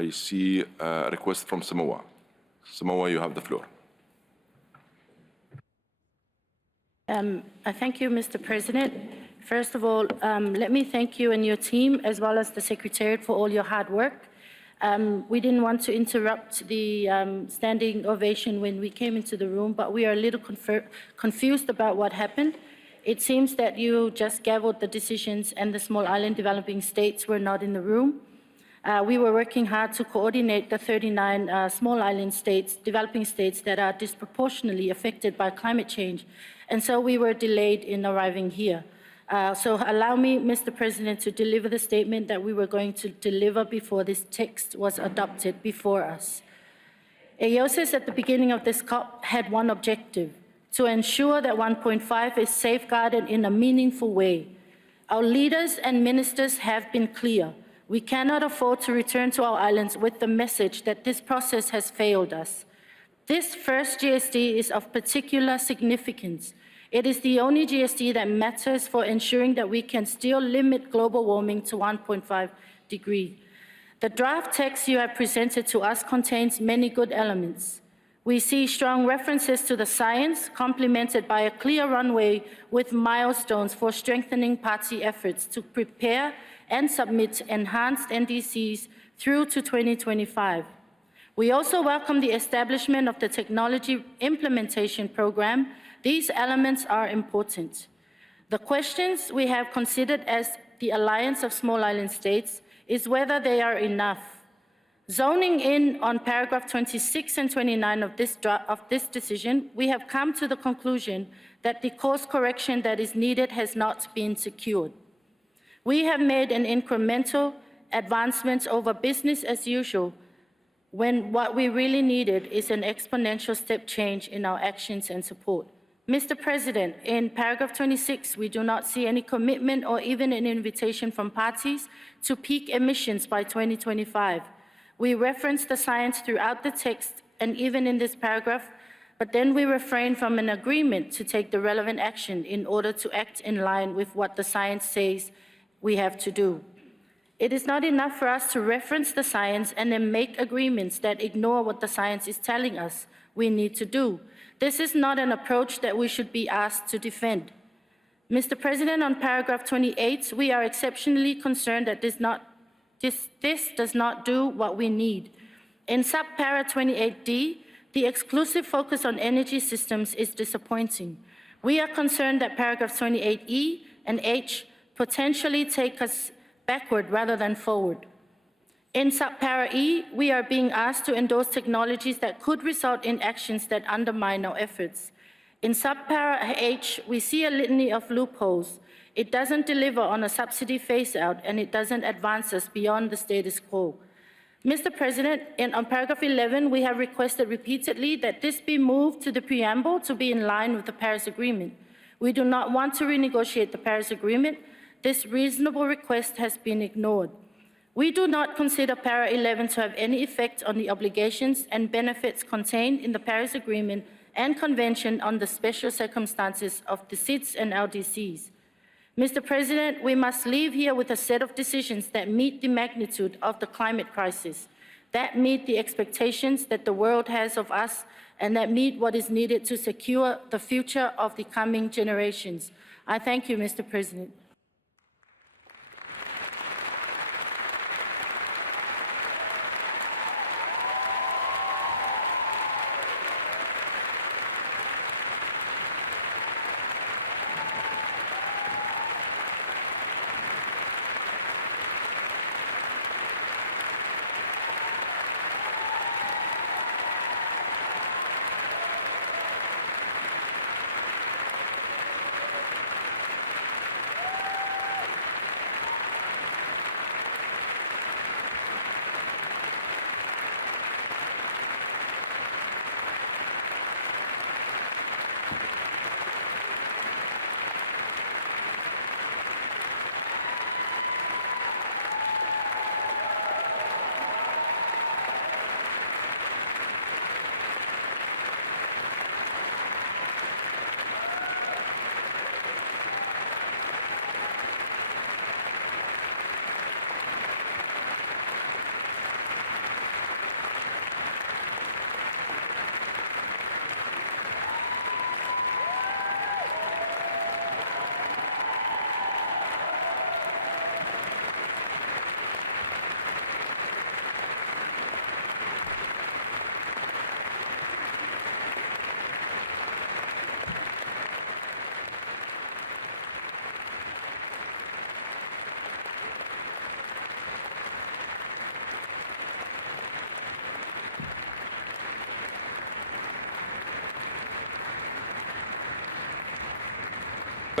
I see a request from Samoa. Samoa, you have the floor. Thank you, Mr. President. First of all, let me thank you and your team, as well as the Secretariat, for all your hard work. We didn't want to interrupt the standing ovation when we came into the room, but we are a little confused about what happened. It seems that you just gavelled the decisions and the small island developing states were not in the room. We were working hard to coordinate the 39 small island states, developing states that are disproportionately affected by climate change, and so we were delayed in arriving here. So allow me, Mr. President, to deliver the statement that we were going to deliver before this text was adopted before us. EOSIS at the beginning of this COP had one objective: to ensure that 1.5 is safeguarded in a meaningful way. Our leaders and ministers have been clear. We cannot afford to return to our islands with the message that this process has failed us. This first GSD is of particular significance. It is the only GSD that matters for ensuring that we can still limit global warming to 1.5 degrees. The draft text you have presented to us contains many good elements. We see strong references to the science, complemented by a clear runway with milestones for strengthening party efforts to prepare and submit enhanced NDCs through to 2025. We also welcome the establishment of the Technology Implementation Program. These elements are important. The questions we have considered as the Alliance of Small Island States is whether they are enough. Zoning in on paragraph 26 and 29 of this decision, we have come to the conclusion that the course correction that is needed has not been secured. We have made an incremental advancement over business as usual, when what we really needed is an exponential step change in our actions and support. Mr. President, in paragraph 26, we do not see any commitment or even an invitation from parties to peak emissions by 2025. We reference the science throughout the text and even in this paragraph, but then we refrain from an agreement to take the relevant action in order to act in line with what the science says we have to do. It is not enough for us to reference the science and then make agreements that ignore what the science is telling us we need to do. This is not an approach that we should be asked to defend. Mr. President, on paragraph 28, we are exceptionally concerned that this does not do what we need. In subpara 28D, the exclusive focus on energy systems is disappointing. We are concerned that paragraphs 28E and H potentially take us backward rather than forward. In subpara E, we are being asked to endorse technologies that could result in actions that undermine our efforts. In subpara H, we see a litany of loopholes. It doesn't deliver on a subsidy phase-out, and it doesn't advance us beyond the status quo. Mr. President, on paragraph 11, we have requested repeatedly that this be moved to the preamble to be in line with the Paris Agreement. We do not want to renegotiate the Paris Agreement. This reasonable request has been ignored. We do not consider para 11 to have any effect on the obligations and benefits contained in the Paris Agreement and Convention on the Special Circumstances of the SIDS and LDCs. Mr. President, we must leave here with a set of decisions that meet the magnitude of the climate crisis, that meet the expectations that the world has of us, and that meet what is needed to secure the future of the coming generations. I thank you, Mr. President.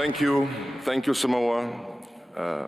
Thank you, Samoa.